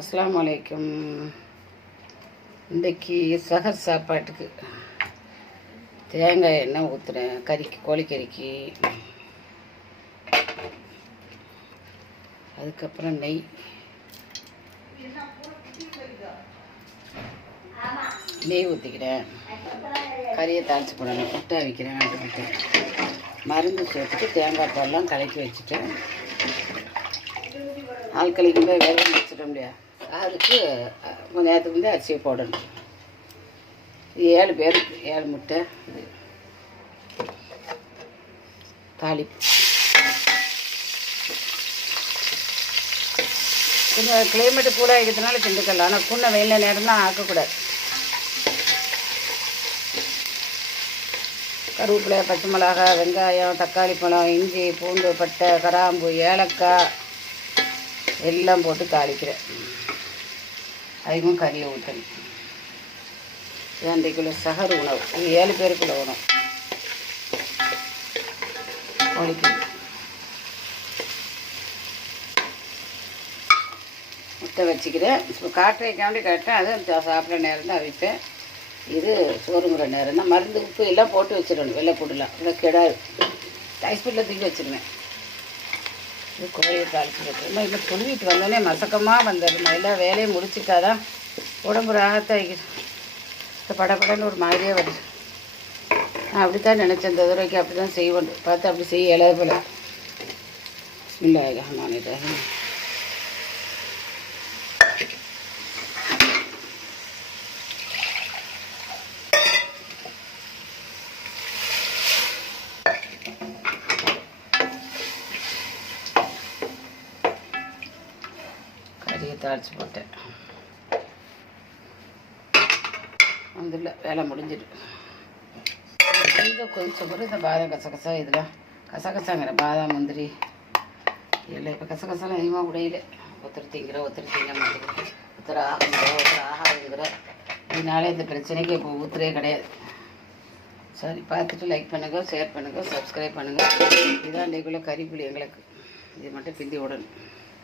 அஸ்ஸலாமு அலைக்கும். இன்றைக்கி சஹர் சாப்பாட்டுக்கு தேங்காய் எண்ணெய் ஊற்றுறேன். கறிக்கு, கோழிக்கறிக்கு. அதுக்கப்புறம் நெய் ஊற்றிக்கிறேன். கறியை தாளித்து போடணும். முட்டை வைக்கிறேன். முட்டை மருந்து சேர்த்துட்டு தேங்காய் பால்லாம் கலக்கி வச்சுட்டேன். ஆட்களுக்கு போய் வேலை வச்சிடும் இல்லையா, அதுக்கு கொஞ்சம் நேரத்துக்கு வந்து அரிசியை போடணும். 7 பேருக்கு 7 முட்டை. இது தாளிப்பு கொஞ்சம் கிளைமேட்டு கூட இருக்கிறதுனால திண்டுக்கல், ஆனால் கூண்ண வெயில் நேரம் தான் ஆக்கக்கூடாது. கருவேப்பிலை, பச்சை மிளகாய், வெங்காயம், தக்காளி பழம், இஞ்சி, பூண்டு, பட்டை, கிராம்பு, ஏலக்காய் எல்லாம் போட்டு தாளிக்கிறேன். அதுக்கும் கறியை ஊற்றணும். இது அன்றைக்குள்ள சஹர் உணவு. இது 7 பேருக்குள்ள உணவு. கோழிக்கு முட்டை வச்சுக்கிறேன். இப்போ காட்டு வைக்காமலே கரெக்டாக அது சாப்பிட்ற நேரம் தான் வைப்பேன். இது சோறுங்கிற நேரம் தான். மருந்து உப்பு எல்லாம் போட்டு வச்சிடணும். வெள்ளை பூண்டுலாம் இல்லை கெடாது. ரைஸ்பீட்டில் தூக்கி வச்சுருவேன். இது கோழியை தாளிச்சு வச்சுருந்தோம். இல்லை துள்ளிட்டு வந்தோடனே மசக்கமாக வந்துடணும். எல்லாம் வேலையை முடிச்சுட்டாதான் உடம்பு ராகத்தை வைக்கிது. படப்படன்னு ஒரு மாதிரியே வருது. நான் அப்படி தான் நினச்சேன். இந்த தடவைக்கு அப்படி தான் செய்வேன். பார்த்து அப்படி செய்ய இயலாத போல. இல்லை நான் இதை கறியை தாளித்து போட்டேன். அதில் வேலை முடிஞ்சிடு. கொஞ்சம் கூட இந்த பாதாம் கசகசா இதெல்லாம் கசகசாங்கிற பாதாம் முந்திரி இல்லை. இப்போ கசகசாலாம் அதிகமாக உடையில. ஒருத்தர் திங்கிற, ஒருத்தர் திங்க மாட்டேங்கிற, ஒருத்தர் ஆகுங்கிற, ஒருத்தர் ஆகாதுங்கிற. இதனால இந்த பிரச்சனைக்கு இப்போ ஊற்றுறே கிடையாது. சரி, பார்த்துட்டு லைக் பண்ணுங்கள், ஷேர் பண்ணுங்கள், சப்ஸ்கிரைப் பண்ணுங்கள். இதுதான் இன்றைக்குள்ள கறிப்புளி எங்களுக்கு. இது மட்டும் பிந்தி விடணும்.